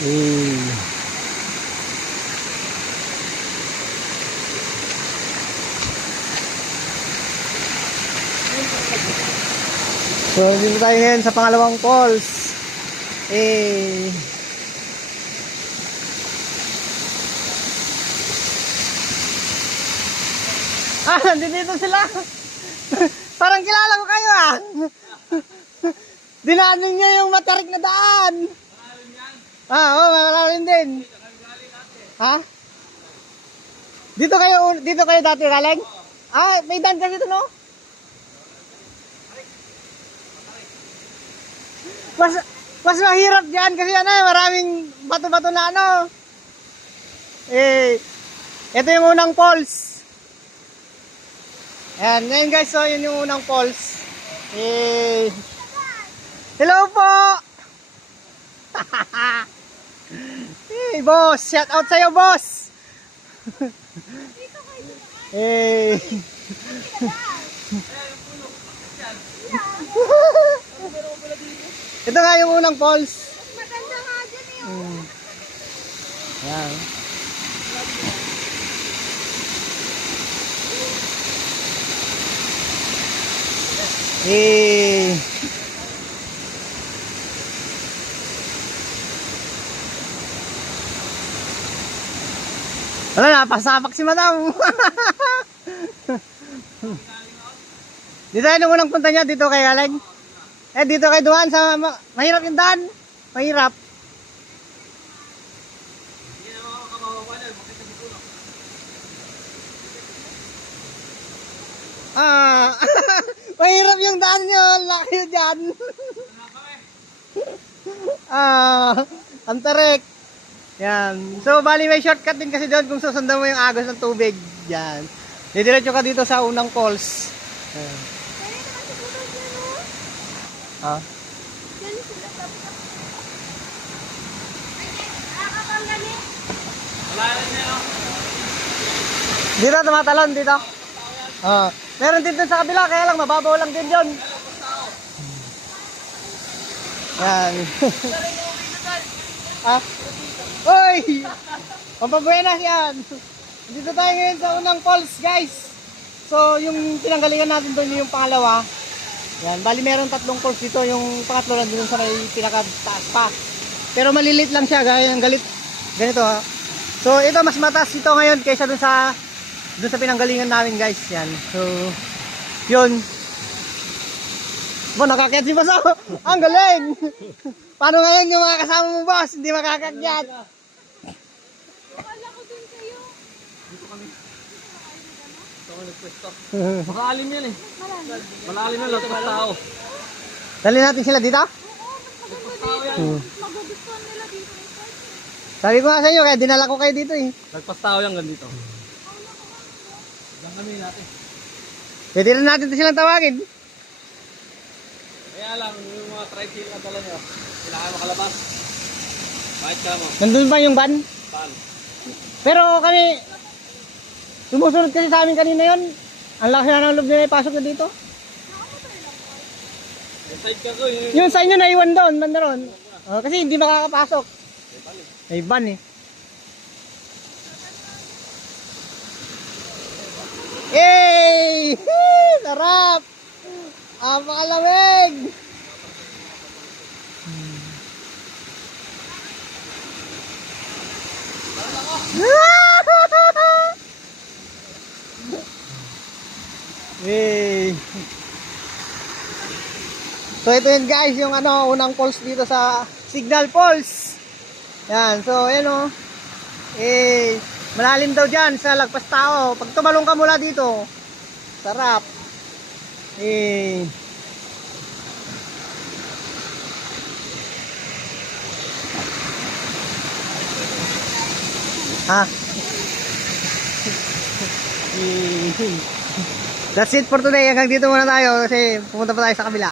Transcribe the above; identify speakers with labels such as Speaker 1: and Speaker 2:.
Speaker 1: Eh. So, dito tayo ngayon sa pangalawang falls. Eh. Ah, nandito sila. Parang kilala ko kayo ah. Dinaanin niya yung matarik na daan. Ah, oh, malalim din. Ha? Dito kayo, dito kayo dati galing? Ah, may daan ka dito, no? Mas, mas mahirap dyan kasi ano, maraming bato-bato na ano. Eh, ito yung unang falls. Ayan, ngayon guys, so yun yung unang falls. Eh, hello po! Hey, boss! Shout out sa'yo, boss! eh, ito nga yung unang falls.
Speaker 2: Maganda nga dyan eh.
Speaker 1: Mm. Ayan. Wala na, pasapak si madam. dito tayo nung unang punta niya, dito kay Aleg. Eh, dito kay Duan sa, ma- mahirap yung daan. Mahirap. Ah, mahirap yung daan nyo. Laki dyan. ah, antarek. Yan. So, bali may shortcut din kasi doon kung susundan mo yung agos ng tubig. Yan. Didiretso ka dito sa unang falls. Yan.
Speaker 2: Oh.
Speaker 1: Ah. Dito tumatalon dito. Ah, meron din sa kabila kaya lang mababaw lang din 'yon. Yan. ah. Oy! Pampabuenas yan. Dito tayo ngayon sa unang falls, guys. So, yung pinanggalingan natin doon yung pangalawa. Yan, bali meron tatlong falls dito. Yung pangatlo lang dun sa may pinaka-taas pa. Pero malilit lang siya, gaya ng galit. Ganito ha. So, ito mas mataas ito ngayon kaysa dun sa dun sa pinanggalingan namin, guys. Yan. So, yun. Bo, nakakit si Baso. Ang galing. Paano ngayon yung mga kasama mo, boss? Hindi makakakyat.
Speaker 2: Wala ko dun sa'yo.
Speaker 3: Malalim yan eh.
Speaker 2: Malalim.
Speaker 3: Yan, ng tao.
Speaker 1: Dali natin sila dito.
Speaker 2: Dito. Magugustuhan nila dito.
Speaker 1: Sabi ko nga sa inyo, kaya dinala ko kayo dito eh.
Speaker 3: Lagpas tao yan ganito. Lang kami natin.
Speaker 1: Pwede na natin silang tawagin.
Speaker 3: Kaya lang, yung mga tricycle na dala nyo, kailangan makalabas. Ka mo?
Speaker 1: Nandun ba yung van?
Speaker 3: Saan?
Speaker 1: Pero kami, sumusunod kasi sa amin kanina yon. Ang laki na ng loob nila ipasok na dito.
Speaker 3: Yung side ka ko, yung
Speaker 1: Yung sa inyo naiwan doon, banda ron. Oh, kasi hindi makakapasok. May van eh. Yay! Sarap! Ah, Yay! So ito yun guys, yung ano, unang falls dito sa Signal Falls. Yan, so ayan o. Eh, malalim daw dyan sa lagpas tao. Pag tumalong ka mula dito, sarap. Eh, ha? Eh, That's it for today. Hanggang dito muna tayo kasi pumunta pa tayo sa kabila.